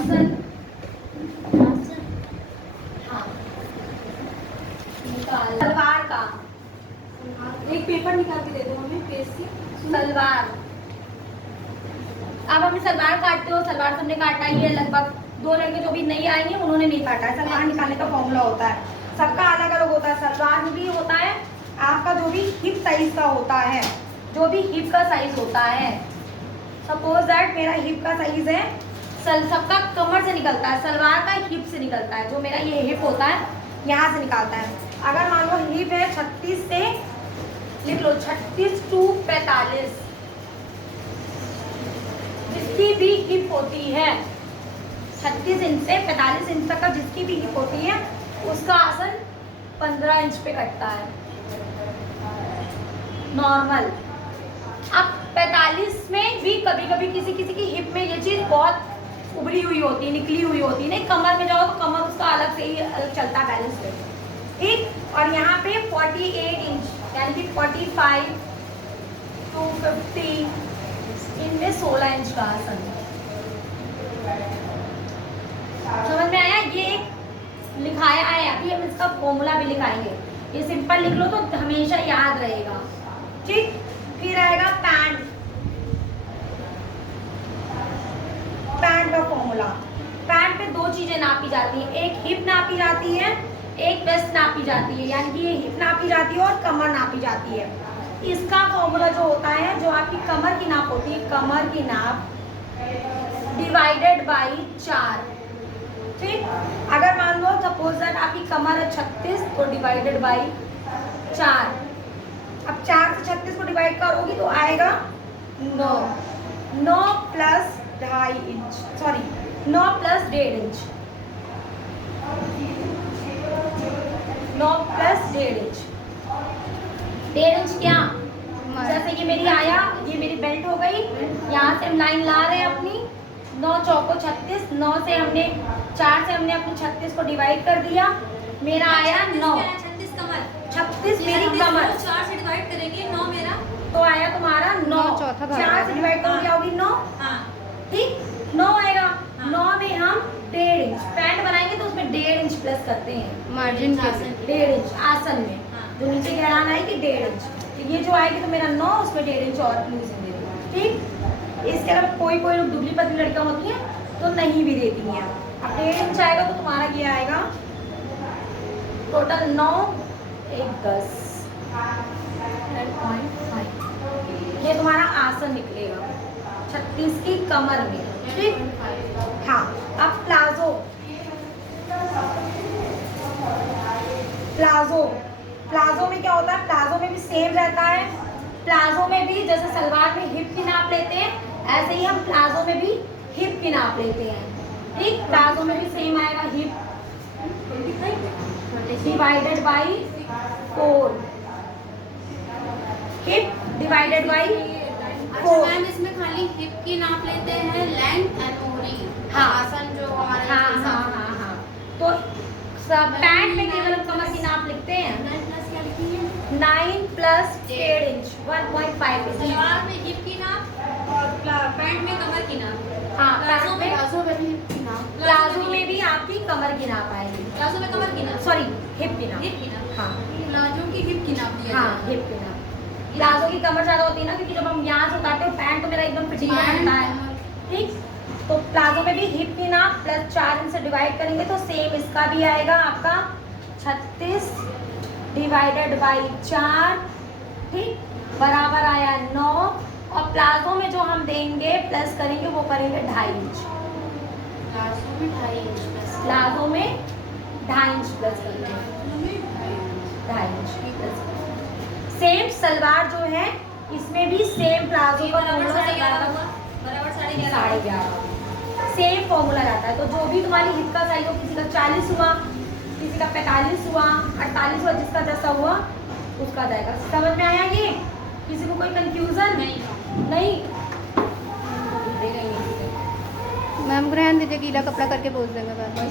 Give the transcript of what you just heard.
आसन, हाँ निकाल। सलवार का एक पेपर निकाल के दे दो हमें पेज से। सलवार, अब हमने सलवार काटते हो, सलवार सबने काटा ही है लगभग। 2 लड़के जो भी नहीं आएंगे उन्होंने नहीं काटा है। सलवार निकालने का फॉर्मूला होता है, सबका अलग अलग होता है। सलवार में भी होता है आपका जो भी हिप साइज का होता है, जो भी हिप का साइज होता है। सपोज दैट मेरा हिप का साइज है, सबका कमर से निकलता है, सलवार का हिप से निकलता है। जो मेरा ये हिप होता है यहाँ से निकालता है। अगर मान लो हिप है 36 से, लिख लो 36 to 45, जिसकी भी हिप होती है 36 इंच से 45 इंच तक का जिसकी भी हिप होती है, उसका आसन 15 इंच पे कटता है नॉर्मल। अब 45 में भी कभी कभी किसी किसी की हिप में ये चीज़ बहुत उभरी हुई होती है, निकली हुई होती है। नहीं, कमर में जाओ तो कमर उसका अलग से ही अलग चलता है बैलेंस पे, ठीक। और यहाँ पे 48 इंच यानी कि 45 to 50, इनमें 16 इंच का आसन। समझ में आया? ये एक लिखाया है, अभी हम इसका फॉर्मूला भी लिखाएंगे। ये सिंपल लिख लो तो हमेशा याद रहेगा, ठीक। फिर आएगा पैंट, पैंट का फॉर्मूला। पैंट पे 2 चीजें नापी जाती है, एक हिप नापी जाती है, एक वेस्ट नापी जाती है। यानी कि ये हिप नापी जाती है और कमर नापी जाती है। इसका फॉर्मूला जो होता है, जो आपकी कमर की नाप होती है, कमर की नाप डिवाइडेड बाई 4, ठीक। अगर मान लो सपोज दैट आपकी कमर है 36, तो डिवाइडेड बाई 4। अब 4 से 36 को डिवाइड करोगी तो आएगा 9, 9 plus 2.5 inch, sorry 9 plus 1.5 inch, 9 plus 1.5 inch. 1.5 inch क्या, जैसे कि मेरी आया, ये मेरी बेल्ट हो गई, यहाँ से हम लाइन ला रहे हैं अपनी, 9 चौको 36, 9 से हमने 4 से हमने अपनी 36 को डिवाइड कर दिया, मेरा आया 9। 36 कमर, 36 मेरी कमर, 4 से डिवाइड करेंगे 9 मेरा, तो आया तुम्हारा 9। 4 से डिवाइड करोगे क्या होगी 9, ठीक, 9 आएगा। 9 में हम 1.5 इंच पैंट बनाएंगे तो उसमें 1.5 इंच प्लस करते हैं मार्जिन के 1.5 इंच आसन में, जो नीचे गहरान आएगी 1.5 इंच, तो ये जो आएगी तो मेरा 9, उसमें 1.5 इंच और लूजिंग दे दूँगी, ठीक। इसके अलावा कोई कोई लोग दुबली पतली लड़कियाँ होती हैं तो नहीं भी देती हैं। अब 1.5 इंच आएगा तो तुम्हारा ये आएगा टोटल 9, 1 10, 10.5, ये तुम्हारा आसन निकलेगा 36 की कमर में, ठीक। हाँ, अब प्लाजो, प्लाजो, प्लाजो में क्या होता है? प्लाजो में भी सेम रहता है। प्लाजो में भी जैसे सलवार में हिप की नाप लेते हैं, ऐसे ही हम प्लाजो में भी हिप की नाप लेते हैं, ठीक। प्लाजो में भी सेम आएगा, hip divided by 4, hip divided by 4। Ma'am इसमें खाली हिप की नाप लेते हैं, लेंथ एंड ओरी, हाँ। आसन जो हमारे हाँ। तो सब पैंट में केवल हम कमर की नाप लिखते हैं, 9 प्लस क्या लिखी है? 9 प्लस 1.5 इंच, 1.5 इंच। सलवार में हिप की नाप और पैंट में कमर की नाप। हाँ, प्लाजो में प्लाजो में भी हिप की नाप, प्लाजो में भी आपकी कमर की नाप आएगी, प्लाजो में कमर की नाप, सॉरी हिप की नाप, हिप की नाप। हाँ प्लाजो की हिप की नाप दिया हाँ, हिप की नाप। प्लाजो की कमर ज़्यादा होती है ना, क्योंकि जब हम यहाँ से उतारते हो पैंट तो मेरा एकदम फिटिंग में रहता है, ठीक। तो प्लाजो में भी हिप की नाप प्लस 4 इंच से डिवाइड करेंगे तो सेम इसका भी आएगा आपका 36 डिवाइडेड बाई 4, ठीक, बराबर आया 9। और प्लाजो में जो हम देंगे प्लस करेंगे वो करेंगे 2.5 इंच, प्लाजो में 2.5 इंच प्लस, प्लाजो में 2.5 इंच प्लस करेंगे, 2.5 इंच प्लस। सेम सलवार जो है इसमें भी सेम प्लाजो का बराबर फॉर्मूला 11.5 सेम फॉर्मूला जाता है। तो जो भी तुम्हारी हिप का साइज हो, किसी का 40 हुआ, किसी का 45 हुआ, 48 हुआ, जिसका जैसा हुआ उसका जाएगा। समझ में आया? ये किसी को कोई कंफ्यूजन नहीं? मैम ग्रहण दीजिए, गीला कपड़ा करके पोंछ देंगे बाद में।